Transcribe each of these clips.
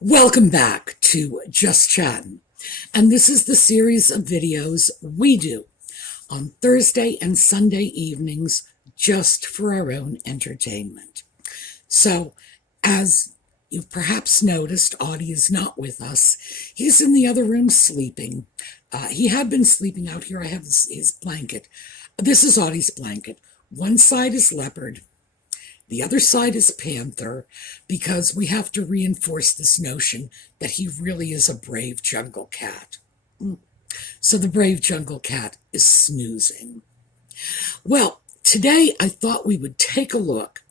Welcome back to Just Chattin, and this is the series of videos we do on Thursday and Sunday evenings just for our own entertainment. So, as you've perhaps noticed, Audie is not with us. He's in the other room sleeping. He had been sleeping out here. I have his blanket. This is Audie's blanket. One side is leopard. The other side is panther, because we have to reinforce this notion that he really is a brave jungle cat. So the brave jungle cat is snoozing. Well, today I thought we would take a look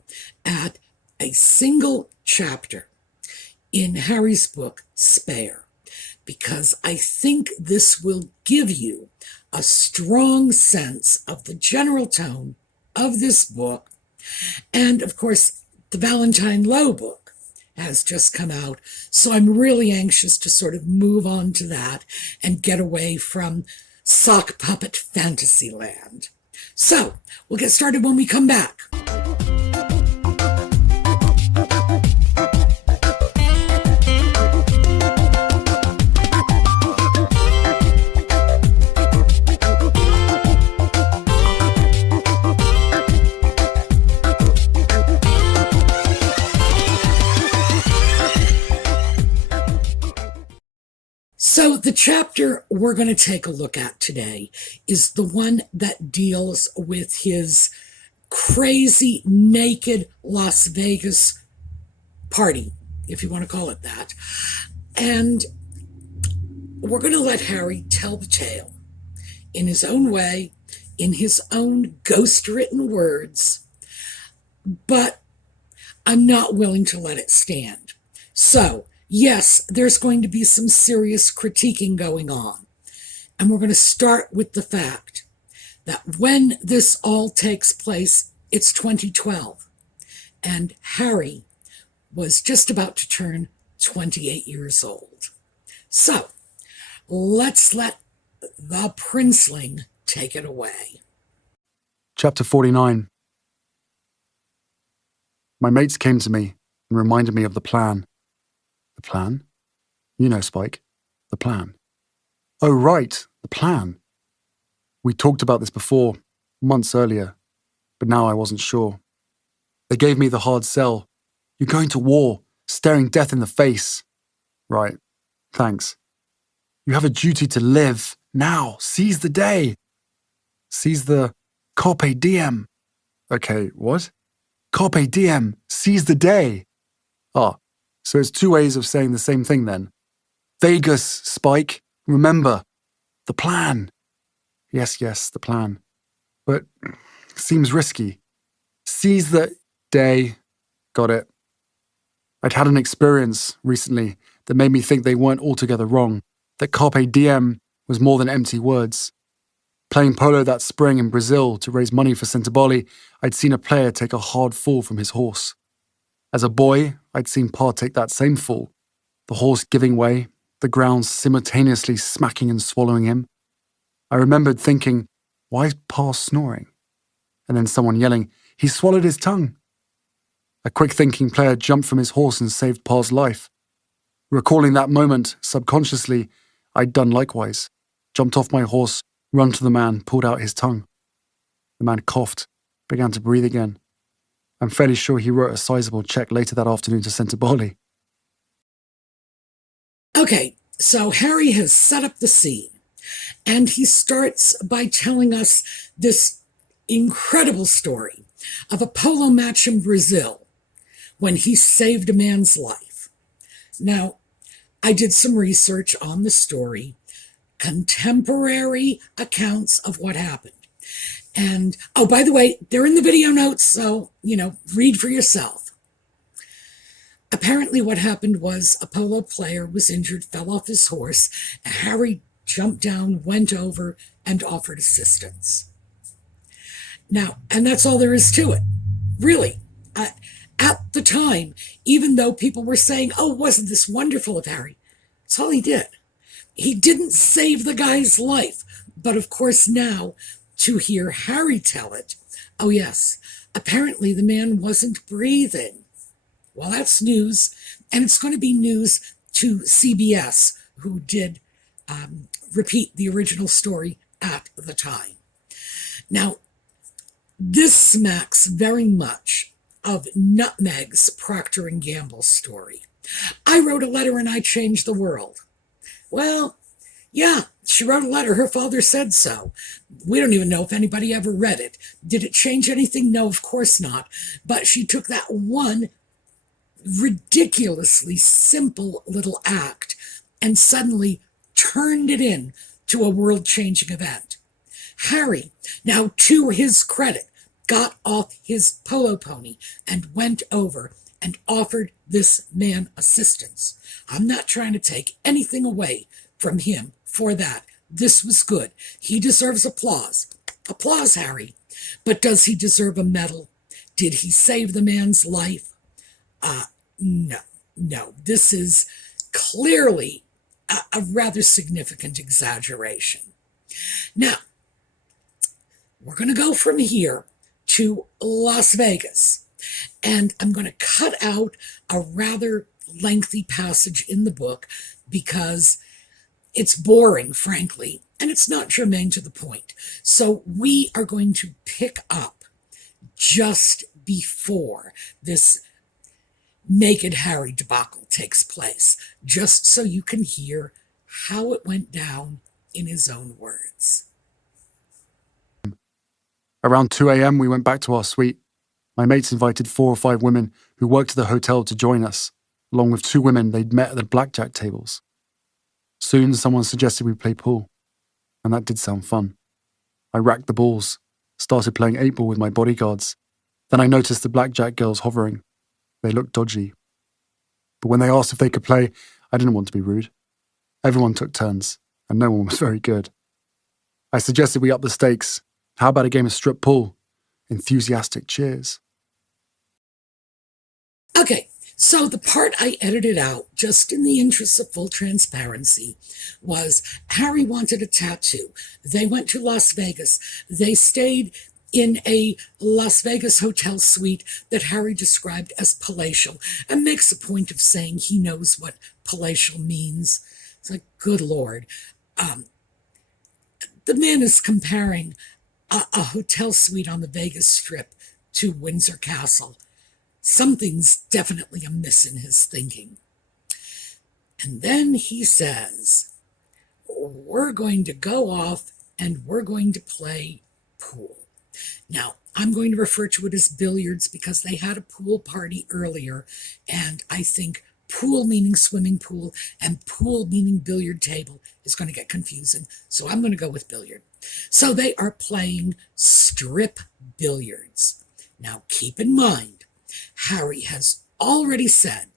at a single chapter in Harry's book, Spare, because I think this will give you a strong sense of the general tone of this book. And, of course, the Valentine Lowe book has just come out, so I'm really anxious to sort of move on to that and get away from sock puppet fantasy land. So, we'll get started when we come back. So the chapter we're going to take a look at today is the one that deals with his crazy, naked Las Vegas party, if you want to call it that. And we're going to let Harry tell the tale in his own way, in his own ghost-written words, but I'm not willing to let it stand. So, yes, there's going to be some serious critiquing going on. And we're going to start with the fact that when this all takes place, it's 2012. And Harry was just about to turn 28 years old. So, let's let the princeling take it away. Chapter 49. My mates came to me and reminded me of the plan. The plan? You know, Spike. The plan. Oh, right, the plan. We talked about this before, months earlier, but now I wasn't sure. They gave me the hard sell. You're going to war, staring death in the face. Right, thanks. You have a duty to live. Now, seize the day. Seize the carpe diem. Okay, what? Carpe diem, seize the day. Ah. So it's two ways of saying the same thing then. Vegas, Spike, remember, the plan. Yes, the plan. But seems risky. Seize the day. Got it. I'd had an experience recently that made me think they weren't altogether wrong, that carpe diem was more than empty words. Playing polo that spring in Brazil to raise money for Centobali, I'd seen a player take a hard fall from his horse. As a boy, I'd seen Pa take that same fall, the horse giving way, the ground simultaneously smacking and swallowing him. I remembered thinking, why is Pa snoring? And then someone yelling, he swallowed his tongue. A quick-thinking player jumped from his horse and saved Pa's life. Recalling that moment, subconsciously, I'd done likewise. Jumped off my horse, run to the man, pulled out his tongue. The man coughed, began to breathe again. I'm fairly sure he wrote a sizable check later that afternoon to Centobali. Okay, so Harry has set up the scene, and he starts by telling us this incredible story of a polo match in Brazil when he saved a man's life. Now, I did some research on the story, contemporary accounts of what happened. And, oh, by the way, they're in the video notes, so, read for yourself. Apparently what happened was a polo player was injured, fell off his horse. Harry jumped down, went over, and offered assistance. Now, and that's all there is to it. Really. At the time, even though people were saying, oh, wasn't this wonderful of Harry? That's all he did. He didn't save the guy's life. But of course now, to hear Harry tell it, oh yes, apparently the man wasn't breathing. Well, that's news, and it's going to be news to CBS, who did repeat the original story at the time. Now, this smacks very much of Nutmeg's Procter & Gamble story. I wrote a letter and I changed the world. Well, yeah, she wrote a letter. Her father said so. We don't even know if anybody ever read it. Did it change anything? No, of course not. But she took that one ridiculously simple little act and suddenly turned it into a world-changing event. Harry, now to his credit, got off his polo pony and went over and offered this man assistance. I'm not trying to take anything away from him for that. This was good. He deserves applause. Applause, Harry. But does he deserve a medal? Did he save the man's life? No. This is clearly a rather significant exaggeration. Now, we're going to go from here to Las Vegas, and I'm going to cut out a rather lengthy passage in the book because it's boring, frankly, and it's not germane to the point. So we are going to pick up just before this Naked Harry debacle takes place, just so you can hear how it went down in his own words. Around 2 a.m., we went back to our suite. My mates invited 4 or 5 women who worked at the hotel to join us, along with 2 women they'd met at the blackjack tables. Soon, someone suggested we play pool, and that did sound fun. I racked the balls, started playing 8-ball with my bodyguards. Then I noticed the blackjack girls hovering. They looked dodgy. But when they asked if they could play, I didn't want to be rude. Everyone took turns, and no one was very good. I suggested we up the stakes. How about a game of strip pool? Enthusiastic cheers. Okay, so the part I edited out, just in the interest of full transparency, was Harry wanted a tattoo. They went to Las Vegas. They stayed in a Las Vegas hotel suite that Harry described as palatial and makes a point of saying he knows what palatial means. It's like, good Lord. The man is comparing a hotel suite on the Vegas Strip to Windsor Castle. Something's definitely amiss in his thinking. And then he says, we're going to go off and we're going to play pool. Now, I'm going to refer to it as billiards because they had a pool party earlier, and I think pool meaning swimming pool and pool meaning billiard table is going to get confusing, so I'm going to go with billiard. So they are playing strip billiards. Now, keep in mind, Harry has already said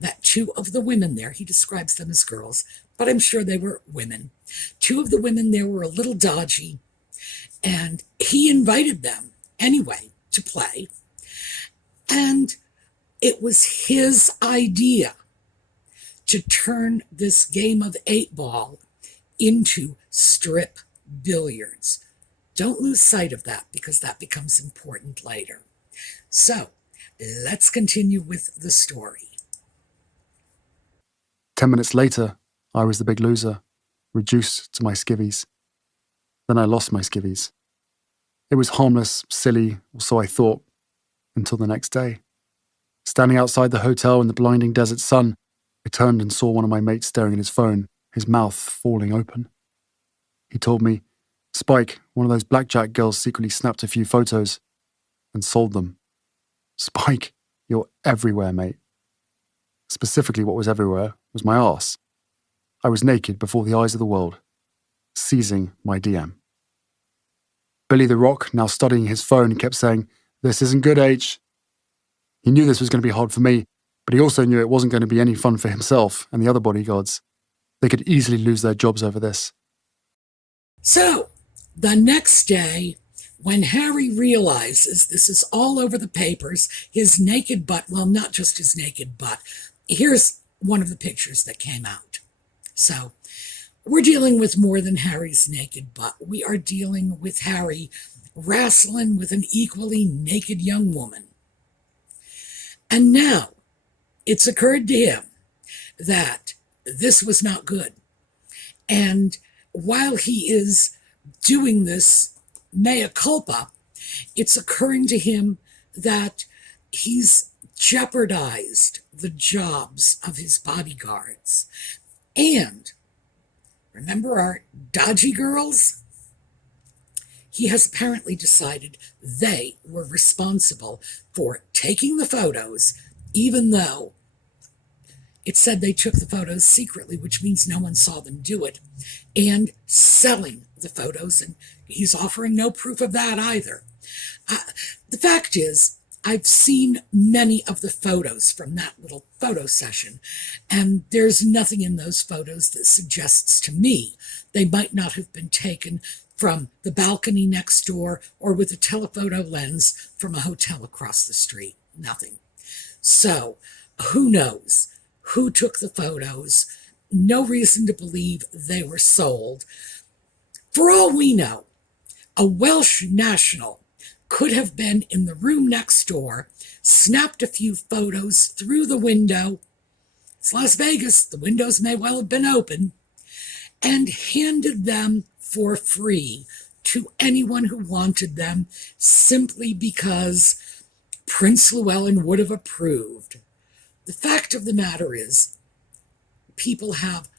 that 2 of the women there, he describes them as girls, but I'm sure they were women. 2 of the women there were a little dodgy, and he invited them anyway to play. And it was his idea to turn this game of 8-ball into strip billiards. Don't lose sight of that because that becomes important later. So, let's continue with the story. 10 minutes later, I was the big loser, reduced to my skivvies. Then I lost my skivvies. It was harmless, silly, or so I thought, until the next day. Standing outside the hotel in the blinding desert sun, I turned and saw one of my mates staring at his phone, his mouth falling open. He told me, Spike, one of those blackjack girls secretly snapped a few photos and sold them. Spike, you're everywhere, mate. Specifically, what was everywhere was my arse. I was naked before the eyes of the world, seizing my DM. Billy the Rock, now studying his phone, kept saying, "This isn't good, H." He knew this was going to be hard for me, but he also knew it wasn't going to be any fun for himself and the other bodyguards. They could easily lose their jobs over this. So, the next day, when Harry realizes this is all over the papers, his naked butt, well, not just his naked butt, here's one of the pictures that came out. So, we're dealing with more than Harry's naked butt. We are dealing with Harry wrestling with an equally naked young woman. And now, it's occurred to him that this was not good. And while he is doing this mea culpa, it's occurring to him that he's jeopardized the jobs of his bodyguards. And remember our dodgy girls? He has apparently decided they were responsible for taking the photos, even though it said they took the photos secretly, which means no one saw them do it, and selling the photos, and he's offering no proof of that either. The fact is, I've seen many of the photos from that little photo session, and there's nothing in those photos that suggests to me they might not have been taken from the balcony next door or with a telephoto lens from a hotel across the street. Nothing. So, who knows who took the photos? No reason to believe they were sold. For all we know, a Welsh national could have been in the room next door, snapped a few photos through the window. It's Las Vegas, the windows may well have been open, and handed them for free to anyone who wanted them, simply because Prince Llewellyn would have approved. The fact of the matter is, people have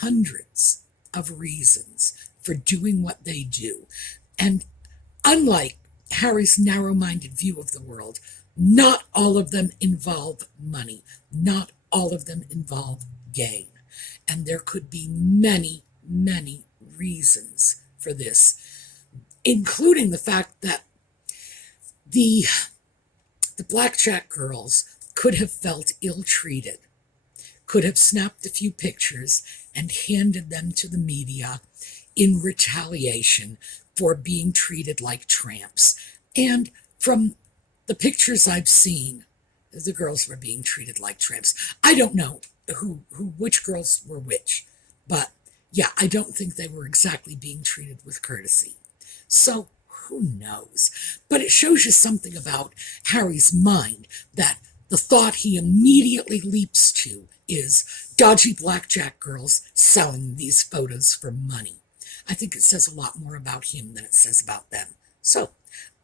hundreds of reasons for doing what they do. And unlike Harry's narrow-minded view of the world, not all of them involve money. Not all of them involve gain. And there could be many, many reasons for this, including the fact that the blackjack girls could have felt ill-treated, could have snapped a few pictures and handed them to the media in retaliation for being treated like tramps. And from the pictures I've seen, the girls were being treated like tramps. I don't know which girls were which, but yeah, I don't think they were exactly being treated with courtesy. So who knows? But it shows you something about Harry's mind, that the thought he immediately leaps to is dodgy blackjack girls selling these photos for money. I think it says a lot more about him than it says about them. So,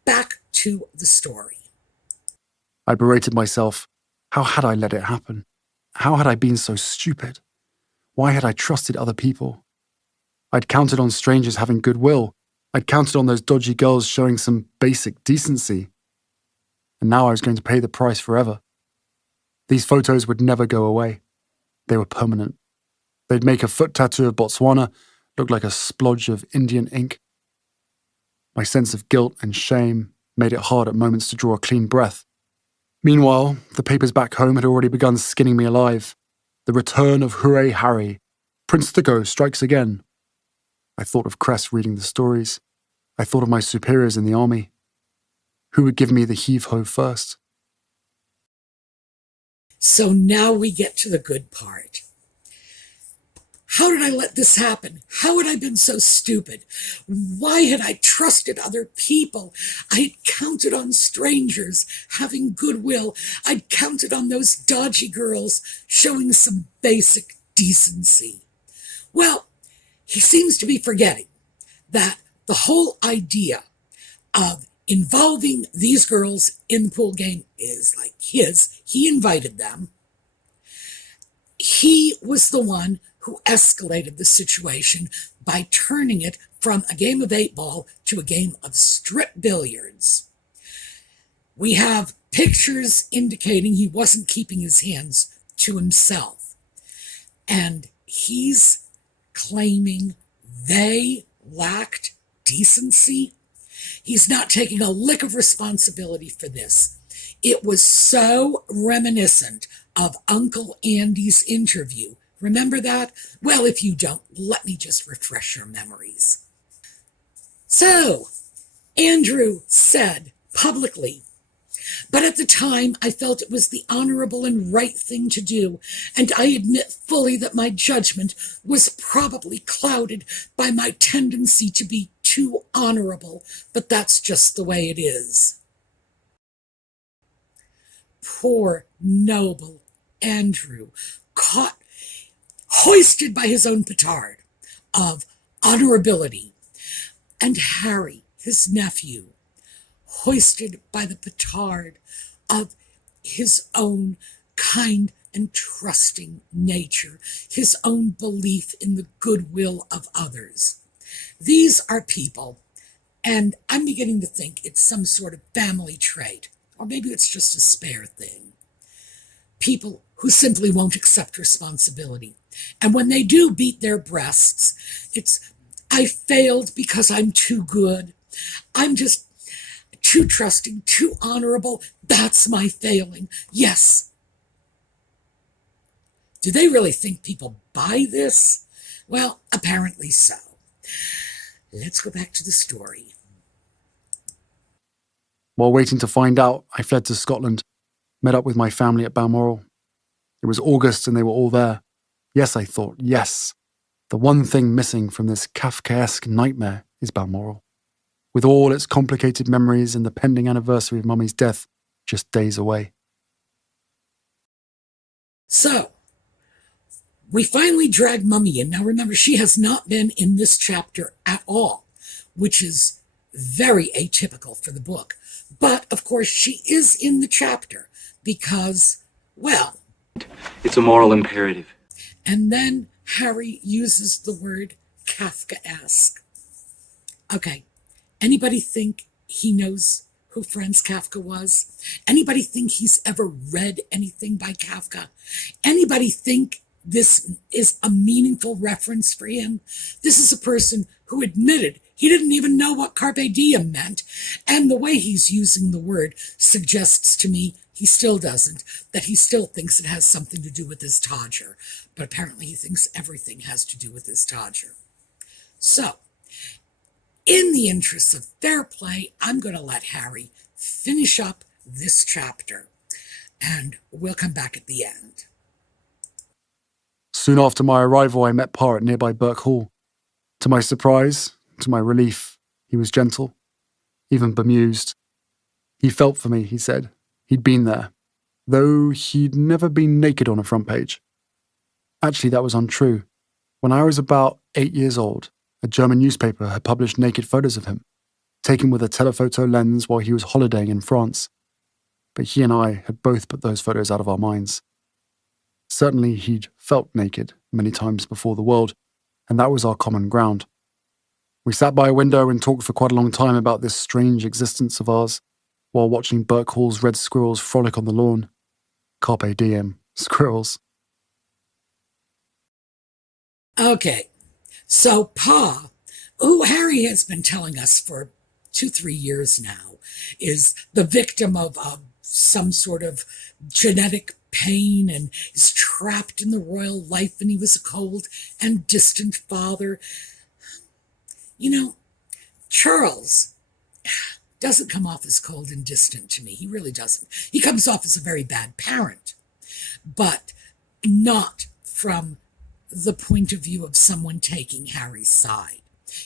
back to the story. I berated myself. How had I let it happen? How had I been so stupid? Why had I trusted other people? I'd counted on strangers having goodwill. I'd counted on those dodgy girls showing some basic decency. And now I was going to pay the price forever. These photos would never go away. They were permanent. They'd make a foot tattoo of Botswana look like a splodge of Indian ink. My sense of guilt and shame made it hard at moments to draw a clean breath. Meanwhile, the papers back home had already begun skinning me alive. The return of Hooray Harry. Prince Thuggo strikes again. I thought of Cress reading the stories. I thought of my superiors in the army. Who would give me the heave-ho first? So now we get to the good part. How did I let this happen? How had I been so stupid? Why had I trusted other people? I had counted on strangers having goodwill. I'd counted on those dodgy girls showing some basic decency. Well, he seems to be forgetting that the whole idea of involving these girls in the pool game is like his. He invited them. He was the one who escalated the situation by turning it from a game of 8-ball to a game of strip billiards. We have pictures indicating he wasn't keeping his hands to himself. And he's claiming they lacked decency. He's not taking a lick of responsibility for this. It was so reminiscent of Uncle Andy's interview. Remember that? Well, if you don't, let me just refresh your memories. So, Andrew said publicly, but at the time I felt it was the honorable and right thing to do, and I admit fully that my judgment was probably clouded by my tendency to be too honorable, but that's just the way it is. Poor, noble Andrew, caught hoisted by his own petard of honorability, and Harry, his nephew, hoisted by the petard of his own kind and trusting nature, his own belief in the goodwill of others. These are people, and I'm beginning to think it's some sort of family trait, or maybe it's just a spare thing. People who simply won't accept responsibility. And when they do beat their breasts, it's, I failed because I'm too good. I'm just too trusting, too honorable. That's my failing. Yes. Do they really think people buy this? Well, apparently so. Let's go back to the story. While waiting to find out, I fled to Scotland, met up with my family at Balmoral. It was August and they were all there. Yes, I thought, yes. The one thing missing from this Kafkaesque nightmare is Balmoral, with all its complicated memories and the pending anniversary of Mummy's death just days away. So, we finally drag Mummy in. Now remember, she has not been in this chapter at all, which is very atypical for the book. But, of course, she is in the chapter because, well... It's a moral imperative. And then Harry uses the word Kafkaesque. Okay, anybody think he knows who Franz Kafka was? Anybody think he's ever read anything by Kafka? Anybody think this is a meaningful reference for him? This is a person who admitted he didn't even know what carpe diem meant, and the way he's using the word suggests to me he still doesn't, that he still thinks it has something to do with his Todger, but apparently he thinks everything has to do with his Todger. So, in the interest of fair play, I'm going to let Harry finish up this chapter, and we'll come back at the end. Soon after my arrival, I met Pa at nearby Birk Hall. To my surprise, to my relief, he was gentle, even bemused. He felt for me, he said. He'd been there, though he'd never been naked on a front page. Actually, that was untrue. When I was about 8 years old, a German newspaper had published naked photos of him, taken with a telephoto lens while he was holidaying in France. But he and I had both put those photos out of our minds. Certainly, he'd felt naked many times before the world, and that was our common ground. We sat by a window and talked for quite a long time about this strange existence of ours, while watching Birk Hall's red squirrels frolic on the lawn. Carpe diem, squirrels. Okay, so Pa, who Harry has been telling us for 2-3 years now, is the victim of some sort of genetic pain and is trapped in the royal life, and he was a cold and distant father. You know, Charles doesn't come off as cold and distant to me. He really doesn't. He comes off as a very bad parent, but not from the point of view of someone taking Harry's side.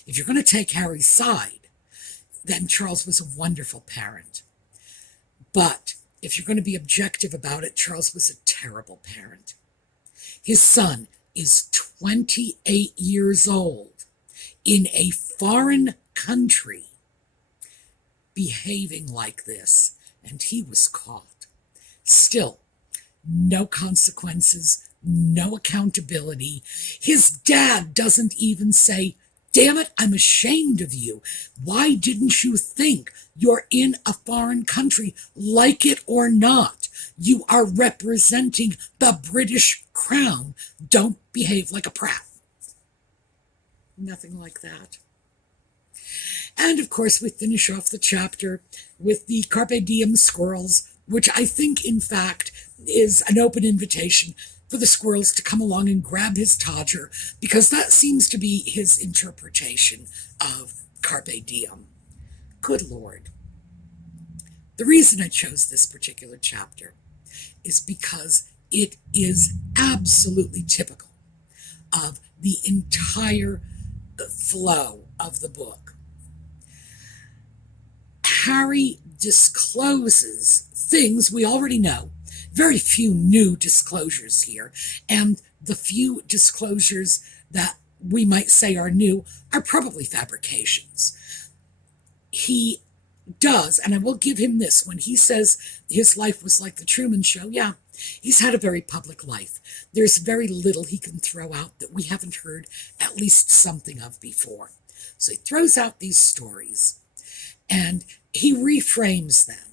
If you're going to take Harry's side, then Charles was a wonderful parent. But if you're going to be objective about it, Charles was a terrible parent. His son is 28 years old in a foreign country behaving like this, and he was caught. Still, no consequences, no accountability. His dad doesn't even say, "Damn it, I'm ashamed of you. Why didn't you think? You're in a foreign country, like it or not. You are representing the British Crown. Don't behave like a prat." Nothing like that. And of course, we finish off the chapter with the Carpe Diem squirrels, which I think, in fact, is an open invitation for the squirrels to come along and grab his Todger, because that seems to be his interpretation of Carpe Diem. Good Lord. The reason I chose this particular chapter is because it is absolutely typical of the entire flow of the book. Harry discloses things we already know. Very few new disclosures here, and the few disclosures that we might say are new are probably fabrications. He does, and I will give him this, when he says his life was like the Truman Show, yeah, he's had a very public life. There's very little he can throw out that we haven't heard at least something of before. So he throws out these stories, and he reframes them.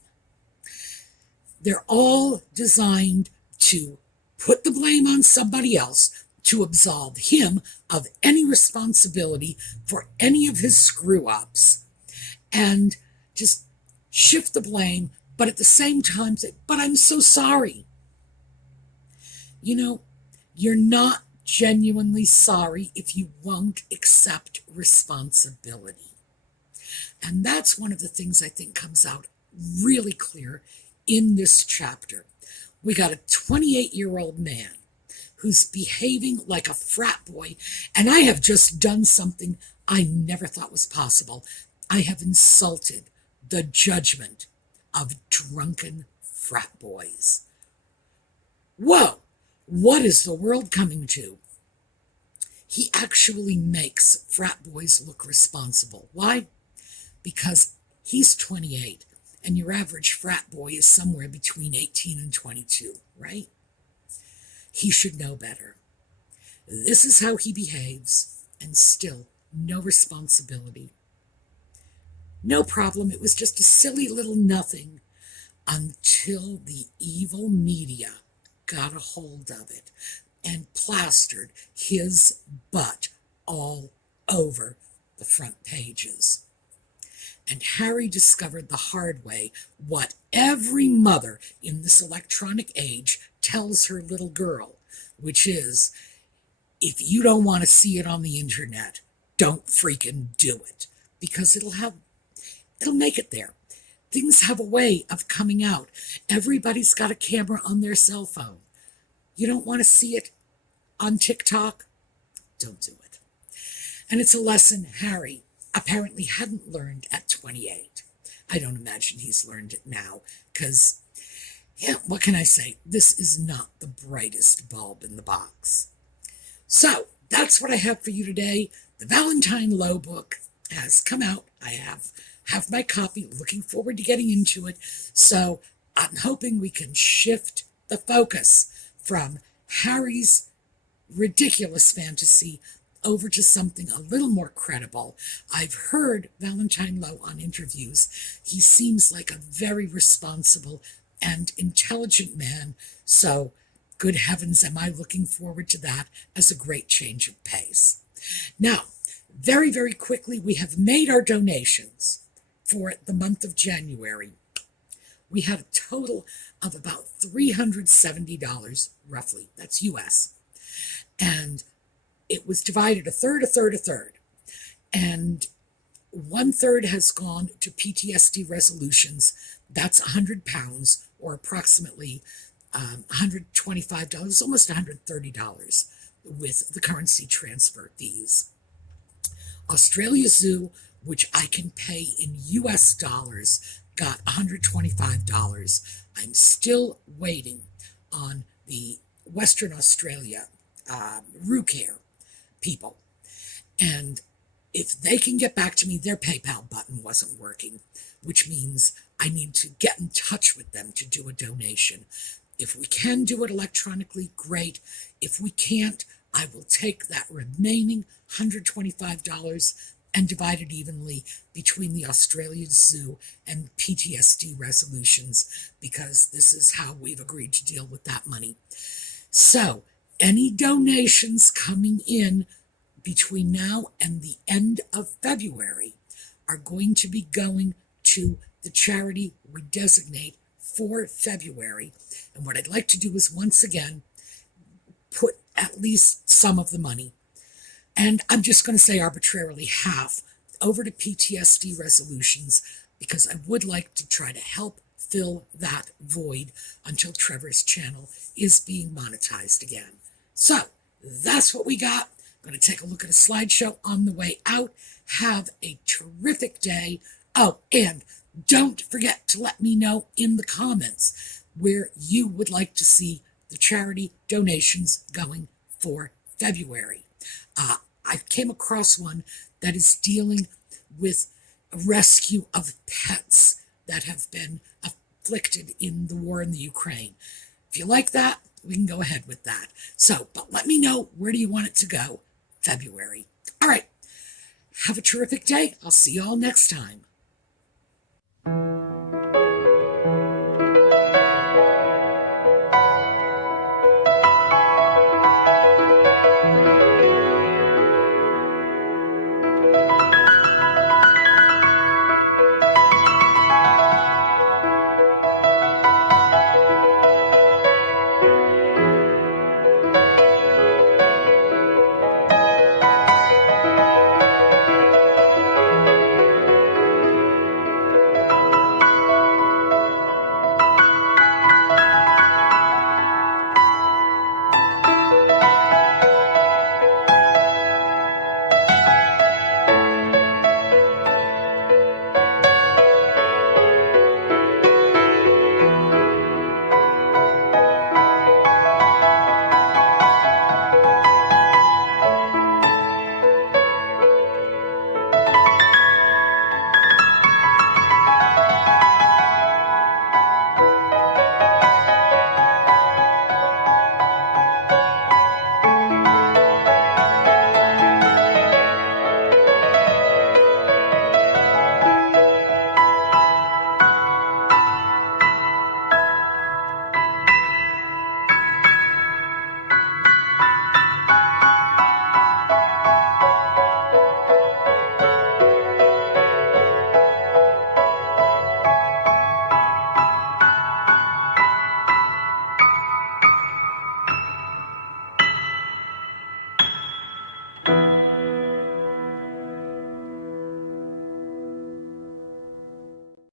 They're all designed to put the blame on somebody else, to absolve him of any responsibility for any of his screw-ups, and just shift the blame, but at the same time say, but I'm so sorry. You know, you're not genuinely sorry if you won't accept responsibility. And that's one of the things I think comes out really clear in this chapter. We got a 28-year-old man who's behaving like a frat boy, and I have just done something I never thought was possible. I have insulted the judgment of drunken frat boys. Whoa, what is the world coming to? He actually makes frat boys look responsible. Why? Because he's 28, and your average frat boy is somewhere between 18 and 22, right? He should know better. This is how he behaves, and still no responsibility. No problem, it was just a silly little nothing, until the evil media got a hold of it and plastered his butt all over the front pages. And Harry discovered the hard way what every mother in this electronic age tells her little girl, which is, if you don't want to see it on the internet, don't freaking do it, because it'll make it there. Things have a way of coming out. Everybody's got a camera on their cell phone. You don't want to see it on TikTok? Don't do it. And it's a lesson Harry apparently hadn't learned at 28. I don't imagine he's learned it now, because, yeah, what can I say? This is not the brightest bulb in the box. So, that's what I have for you today. The Valentine Lowe book has come out. I have my copy, looking forward to getting into it. So, I'm hoping we can shift the focus from Harry's ridiculous fantasy over to something a little more credible. I've heard Valentine Lowe on interviews. He seems like a very responsible and intelligent man, so good heavens, am I looking forward to that as a great change of pace. Now, very, very quickly, we have made our donations for the month of January. We had a total of about $370, roughly. That's US. And it was divided a third. And 1/3 has gone to PTSD resolutions. That's £100, or approximately $125, almost $130 with the currency transfer fees. Australia Zoo, which I can pay in US dollars, got $125. I'm still waiting on the Western Australia RuCare people. And if they can get back to me, their PayPal button wasn't working, which means I need to get in touch with them to do a donation. If we can do it electronically, great. If we can't, I will take that remaining $125 and divide it evenly between the Australian Zoo and PTSD resolutions, because this is how we've agreed to deal with that money. So, any donations coming in between now and the end of February are going to be going to the charity we designate for February. And what I'd like to do is, once again, put at least some of the money, and I'm just going to say arbitrarily half, over to PTSD resolutions, because I would like to try to help fill that void until Trevor's channel is being monetized again. So, that's what we got. I'm going to take a look at a slideshow on the way out. Have a terrific day. Oh, and don't forget to let me know in the comments where you would like to see the charity donations going for February. I came across one that is dealing with a rescue of pets that have been afflicted in the war in the Ukraine. If you like that, we can go ahead with that. So, but let me know, where do you want it to go? February. All right. Have a terrific day. I'll see you all next time.